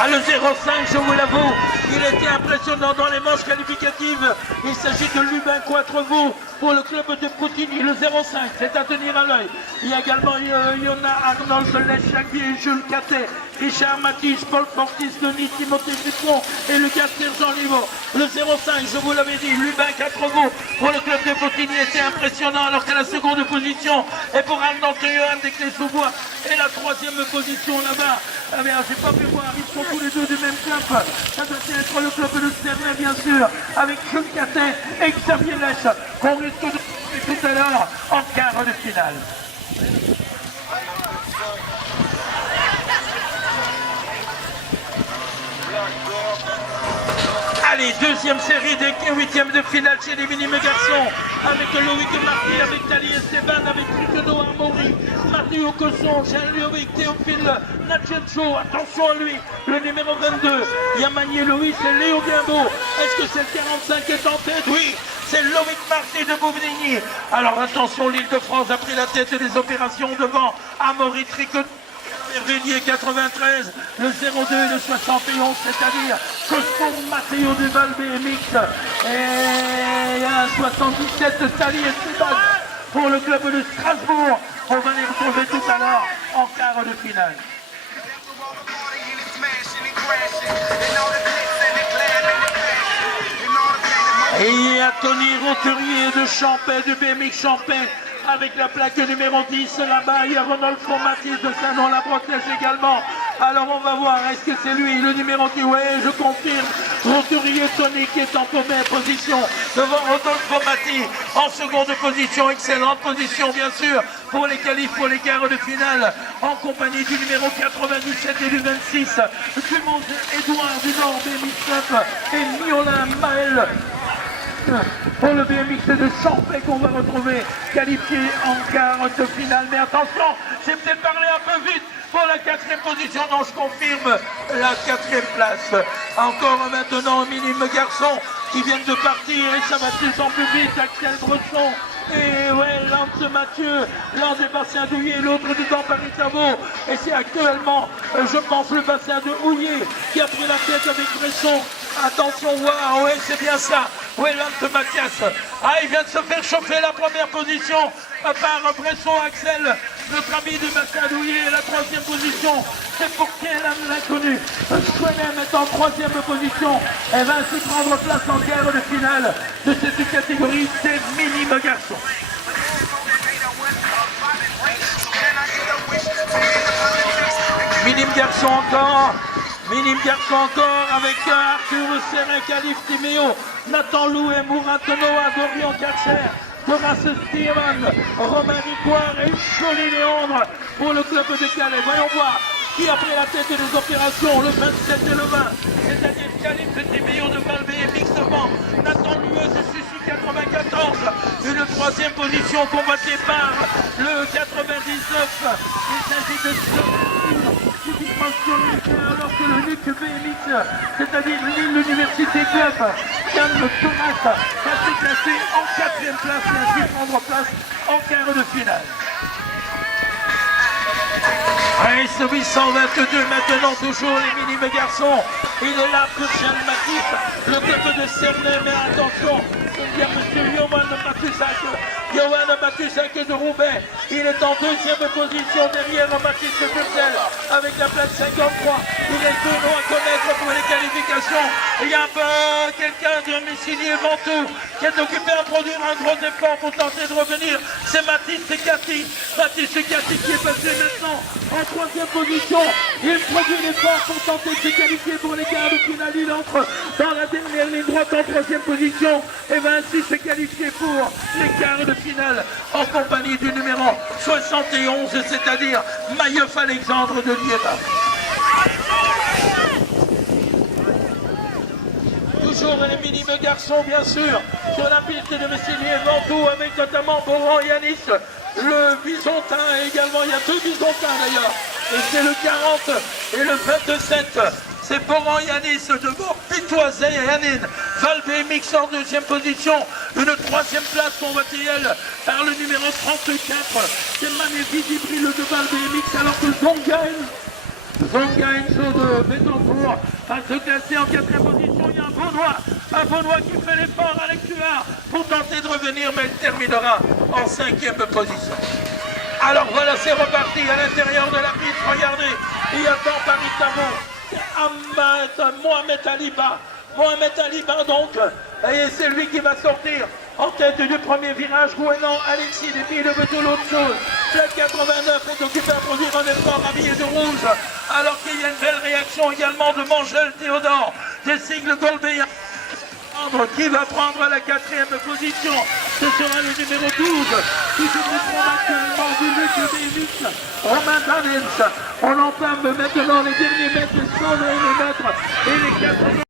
Ah, le 0,5, je vous l'avoue, il était impressionnant dans les manches qualificatives. Il s'agit de Lubin Quatrevoux pour le club de Broutigny. Le 0,5, c'est à tenir à l'œil. Il y a également Yona Arnold, Lèche-Jacquier, Jules Catet, Richard Matisse, Paul Fortis, Denis Timothée Dupont et Lucas Sergent-Livo. Le 0,5, je vous l'avais dit, Lubin Quatrevoux pour le club de Broutigny était impressionnant, alors qu'à la seconde position est pour Arnold Johan des Clés-sous-Bois. Et la troisième position là-bas, eh bien, j'ai pas pu voir, ils sont tous les deux du même club. Ça doit être le club de Cernay, bien sûr, avec Jules Catet et Xavier Lèche, qu'on risque de voir tout à l'heure en quart de finale. Allez, deuxième série des huitièmes de finale chez les minimes garçons, avec Loïc Marty, avec Tali Esteban, avec Luciano Armori, Mathieu Cosson, Jean-Loïc Théophile, Natchencho, attention à lui, le numéro 22, Yamanier Loïs et Léo Guimbaud. Est-ce que c'est le 45 qui est en tête? Oui, c'est Loïc Marty de Bouvigny. Alors attention, l'Île-de-France a pris la tête des opérations devant Amaury Tricot. Vervellier 93, le 02 et le 71, c'est-à-dire Cosmo Matteo de Val BMX et un 77 Sally Esteban pour le club de Strasbourg. On va les retrouver tout à l'heure en quart de finale. Et il y a Tony Roturier de Champais, de BMX Champais, avec la plaque numéro 10 là-bas. Il y a Rodolfo Mathis de Saint-Nom-la-Bretèche également. Alors on va voir, est-ce que c'est lui, le numéro 10? Oui, je confirme. Roturier Tony qui est en première position devant Rodolfo Mathis en seconde position. Excellente position bien sûr pour les qualifs, pour les quarts de finale, en compagnie du numéro 97 et du 26, Dumont Edouard du Nord BMX et Miolin Maël pour le BMX de Champais qu'on va retrouver qualifié en quart de finale. Mais attention, j'ai peut-être parlé un peu vite pour la quatrième position. Non, je confirme la quatrième place. Encore maintenant minime garçon qui viennent de partir et ça va de plus en plus vite. Axel Bresson et ouais, Lance Mathieu, l'un des bassins d'Houillet, l'autre dedans Paris-Tavo. Et c'est actuellement, je pense, le bassin de Houillet qui a pris la tête avec Bresson. Attention, waouh, ouais, c'est bien ça. Oui, Lance Mathias. Ah, il vient de se faire chauffer la première position par Bresson Axel, notre ami du bassin d'Houillet. La troisième position, c'est pour Kélan l'inconnu. Schwenem est en troisième position. Elle va ainsi prendre place en quart de finale de cette catégorie des minimes garçons. Minime garçon encore. Minime garçon encore avec Arthur Serrin, Calif Timéo, Nathan Louet, Mourad Noah, Dorian Katcher, Thomas Steven, Romain Ricoire et Jolie Léandre pour le club de Calais. Voyons voir qui a pris la tête des opérations, le 27 et le 20, c'est-à-dire Calif Timéo de Val BMX devant, Nathan Louet de Sucy 94, une troisième position combattue par le 99, il s'agit de alors que le NUC BMX, c'est-à-dire l'Université Club, Yann Thomas, va se classer en quatrième place et ainsi prendre place en quart de finale. Race 822 maintenant, toujours les minimes garçons. Il est là pour Charles Matisse, le club de Cernay, mais attention, il y a M. Johan Matussac de Roubaix. Il est en deuxième position derrière Baptiste Purcell avec la place 53. Il est deux noms à connaître pour les qualifications. Il y a quelqu'un de Messilier Ventoux qui est occupé à produire un gros effort pour tenter de revenir. C'est Mathis Cati. Mathis Cati qui est passé maintenant en troisième position. Il produit l'effort pour tenter de se qualifier pour les quarts de finale. Il entre dans la dernière ligne droite en troisième position et va ainsi se qualifier pour les quarts de finale en compagnie du numéro 71, c'est-à-dire Mailleuf Alexandre de Liéba. Toujours les minimes garçons, bien sûr, sur la piste de Messilier Ventoux, avec notamment Boran Yanis, le Bisontin, et également, il y a deux Bisontins d'ailleurs, et c'est le 40 et le 27. C'est Boran Yanis devant Pitoisé et Yanine. Val BMX en deuxième position. Une troisième place convoitée par le numéro 34. C'est Manévi Dibril de Val BMX alors que Zongael Zonga Enzo de Bétoncourt va se classer en 4e position. Il y a un Vaudois qui fait l'effort, Alex Huard, pour tenter de revenir, mais il terminera en 5e position. Alors voilà, c'est reparti à l'intérieur de la piste. Regardez, il attend Paris Tamo, Mohamed Aliba. Mohamed Aliba donc, et c'est lui qui va sortir en tête du premier virage. Gouénan, Alexis, depuis le Betolo-Tsoul. Le 89 est occupé à produire un effort habillé de rouge. Alors qu'il y a une belle réaction également de Mangel Théodore, des sigles Golbet. Qui va prendre la 4e position? Ce sera le numéro 12 qui se trouve actuellement du Luc Bévix, Romain Danens. On entame maintenant les derniers mètres, les 120 mètres et les 80